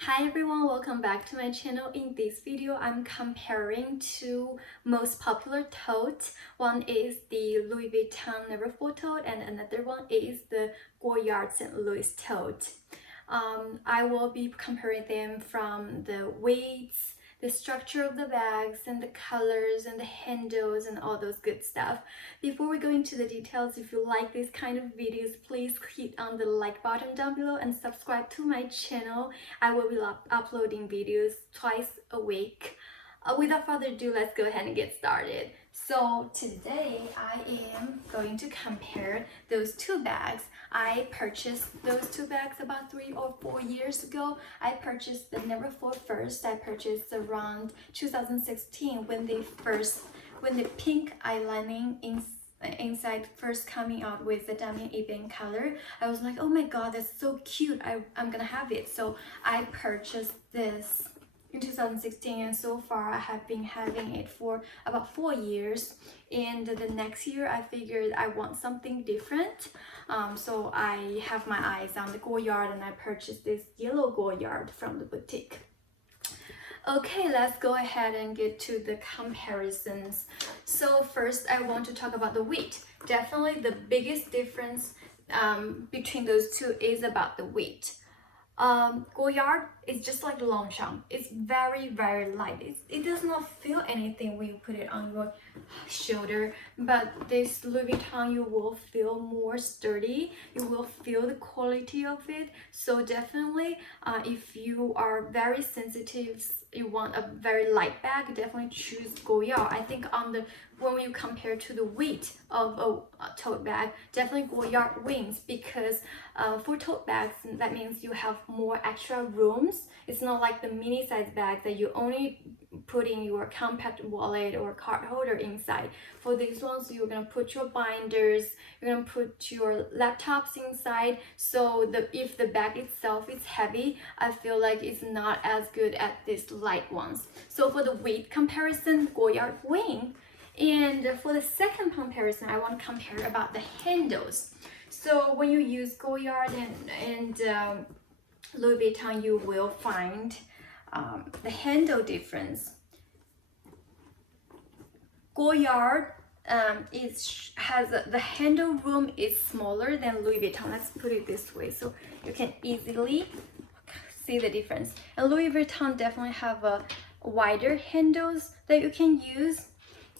Hi everyone, welcome back to my channel. In this video, I'm comparing two most popular totes. One is the Louis Vuitton Never Full tote and another one is the Goyard St. Louis tote. I will be comparing them from the weights, the structure of the bags, and the colors and the handles and all those good stuff. Before we go into the details, if you like this kind of videos, please hit on the like button down below and subscribe to my channel. I will be uploading videos twice a week. Without further ado, let's go ahead and get started. So today I am going to compare those two bags. I purchased those two bags about 3 or 4 years ago. I purchased the Never Full first. I purchased around 2016 when the pink eyelining inside first coming out with the Damian Ebene color. I was like, oh my god, that's so cute. I'm gonna have it. So I purchased this in 2016 and so far I have been having it for about 4 years, and the next year I figured I want something different. So I have my eyes on the Goyard and I purchased this yellow Goyard from the boutique. Okay, let's go ahead and get to the comparisons. So first I want to talk about the weight. Definitely the biggest difference between those two is about the weight. Goyard is just like Longchamp. It's very light. It does not feel anything when you put it on your shoulder, but this Louis Vuitton you will feel more sturdy. You will feel the quality of it. So definitely if you are very sensitive, you want a very light bag, definitely choose Goyard. I think when you compare to the weight of a tote bag, definitely Goyard wins, because for tote bags, that means you have more extra rooms. It's not like the mini size bag that you only put in your compact wallet or card holder inside. For these ones, you're gonna put your binders, you're gonna put your laptops inside. So if the bag itself is heavy, I feel like it's not as good as these light ones. So for the weight comparison, Goyard win. And for the second comparison, I want to compare about the handles. So when you use Goyard and Louis Vuitton, you will find the handle difference. Goyard has the handle room is smaller than Louis Vuitton. Let's put it this way so you can easily see the difference. And Louis Vuitton definitely have a wider handles that you can use.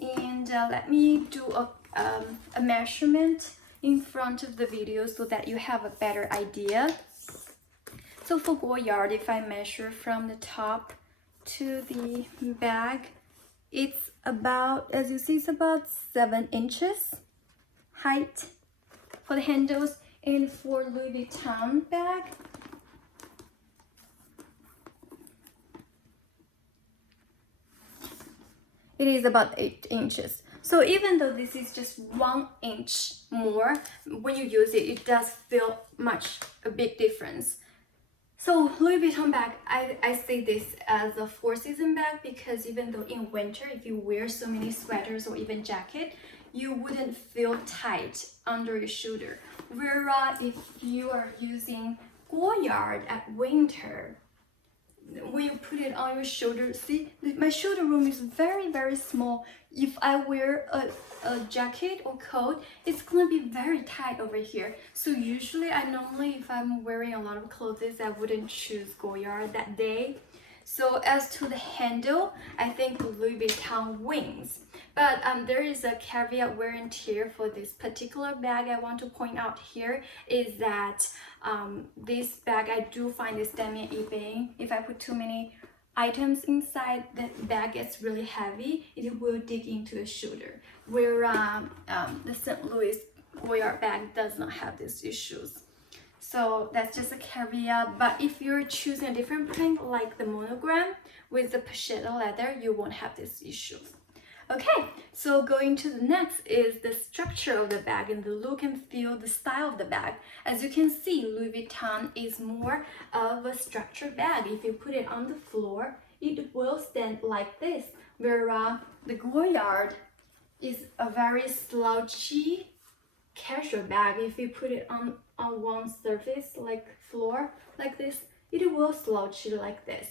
And let me do a measurement in front of the video so that you have a better idea. So for Goyard, if I measure from the top to the bag, it's about, as you see, it's about 7 inches height for the handles. And for Louis Vuitton bag, it is about 8 inches. So even though this is just 1 inch more, when you use it, it does feel a big difference. So Louis Vuitton bag, I see this as a 4-season bag, because even though in winter, if you wear so many sweaters or even jacket, you wouldn't feel tight under your shoulder. Whereas if you are using Goyard at winter, when you put it on your shoulder, see, my shoulder room is very small. If I wear a jacket or coat, it's gonna be very tight over here. So usually if I'm wearing a lot of clothes, I wouldn't choose Goyard that day. So as to the handle, I think Louis Vuitton wins. But there is a caveat wear and tear for this particular bag I want to point out here, is that this bag, I do find this Damian Ebene, if I put too many items inside, the bag gets really heavy, it will dig into the shoulder. Where the St. Louis Goyard bag does not have these issues. So that's just a caveat. But if you're choosing a different print like the monogram with the pochette leather, you won't have this issue. Okay, so going to the next is the structure of the bag and the look and feel, the style of the bag. As you can see, Louis Vuitton is more of a structured bag. If you put it on the floor, it will stand like this, where the Goyard is a very slouchy casual bag. If you put it on one surface like floor like this, it will slouch like this.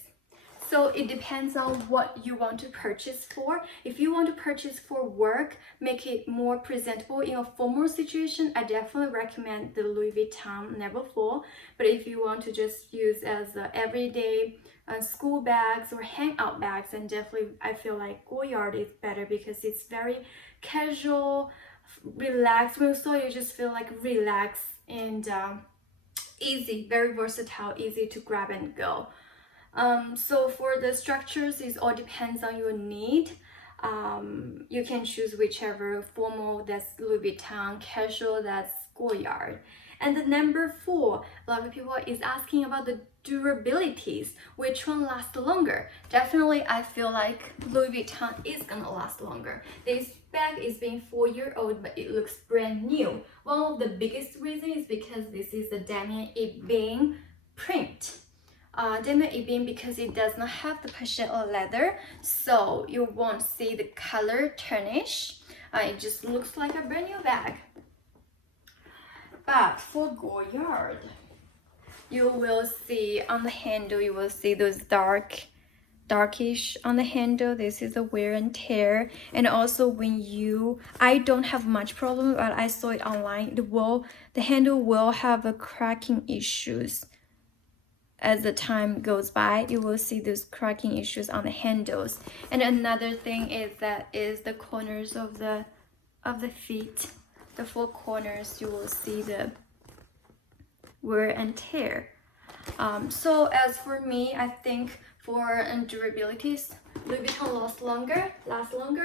So it depends on what you want to purchase for. If you want to purchase for work, make it more presentable in a formal situation, I definitely recommend the Louis Vuitton Neverfull. But if you want to just use as everyday school bags or hangout bags, then definitely I feel like Goyard is better because it's very casual, relaxed. When you saw it, you just feel like relaxed and easy, very versatile, easy to grab and go. So for the structures, it all depends on your need. You can choose whichever, formal, that's Louis Vuitton, casual, that's Goyard. And the number 4, a lot of people is asking about the durabilities, which one lasts longer. Definitely, I feel like Louis Vuitton is gonna last longer. This bag is being 4-year old, but it looks brand new. One of the biggest reasons is because this is a Damier Ebene print. Damier Ebene, because it does not have the pochette or leather, so you won't see the color tarnish. It just looks like a brand new bag. But for Goyard, you will see on the handle, you will see those darkish on the handle. This is a wear and tear. And also when I don't have much problem, but I saw it online, the handle will have a cracking issues. As the time goes by, you will see those cracking issues on the handles. And another thing is the corners of the feet. The 4 corners, you will see the wear and tear. So as for me, I think for durabilities, Louis Vuitton lasts longer.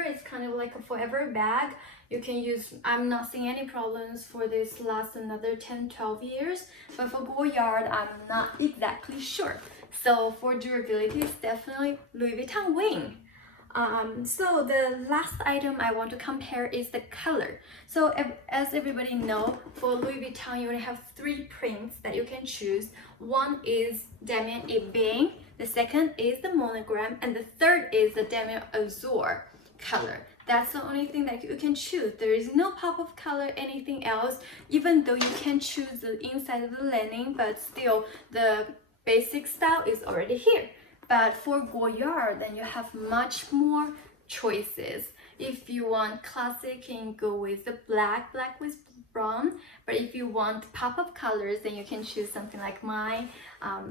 It's kind of like a forever bag. You can use, I'm not seeing any problems for this last another 10-12 years, but for Goyard, I'm not exactly sure. So for durability, it's definitely Louis Vuitton win. So the last item I want to compare is the color. So as everybody know, for Louis Vuitton, you only have 3 prints that you can choose. One is Damier Ebene, the second is the monogram, and the third is the Damier Azur color. That's the only thing that you can choose. There is no pop of color, anything else, even though you can choose the inside of the lining, but still the basic style is already here. But for Goyard, then you have much more choices. If you want classic, you can go with the black with brown. But if you want pop of colors, then you can choose something like mine.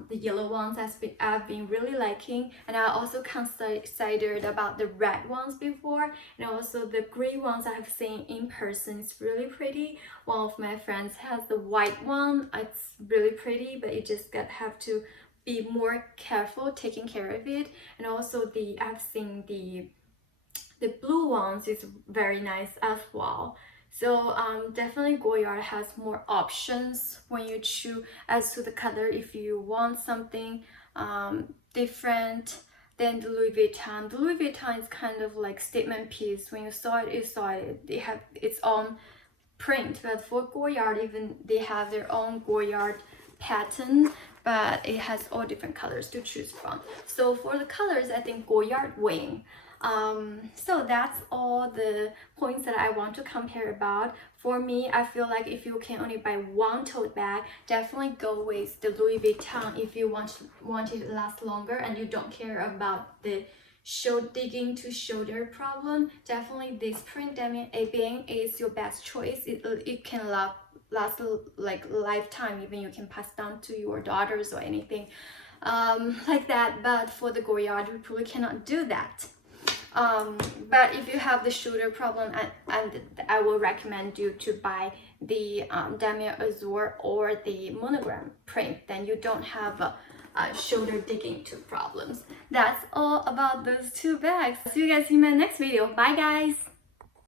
The yellow ones I've been really liking, and I also considered about the red ones before, and also the gray ones I have seen in person. It's really pretty. One of my friends has the white one. It's really pretty, but you just have to be more careful taking care of it. And also I've seen the blue ones is very nice as well. So definitely Goyard has more options when you choose as to the color. If you want something different than the Louis Vuitton. The Louis Vuitton is kind of like statement piece. When you saw it, they have its own print. But for Goyard, even they have their own Goyard pattern, but it has all different colors to choose from. So for the colors, I think Goyard win. So that's all the points that I want to compare about. For me, I feel like if you can only buy one tote bag, definitely go with the Louis Vuitton if you want it to last longer and you don't care about the digging to shoulder problem. Definitely this print Damier Ebene is your best choice. It can last like lifetime, even you can pass down to your daughters or anything like that. But for the Goyard, we probably cannot do that. But if you have the shoulder problem, and I will recommend you to buy the Damier Azur or the monogram print, then you don't have shoulder digging to problems. That's all about those 2 bags. See you guys in my next video. Bye guys.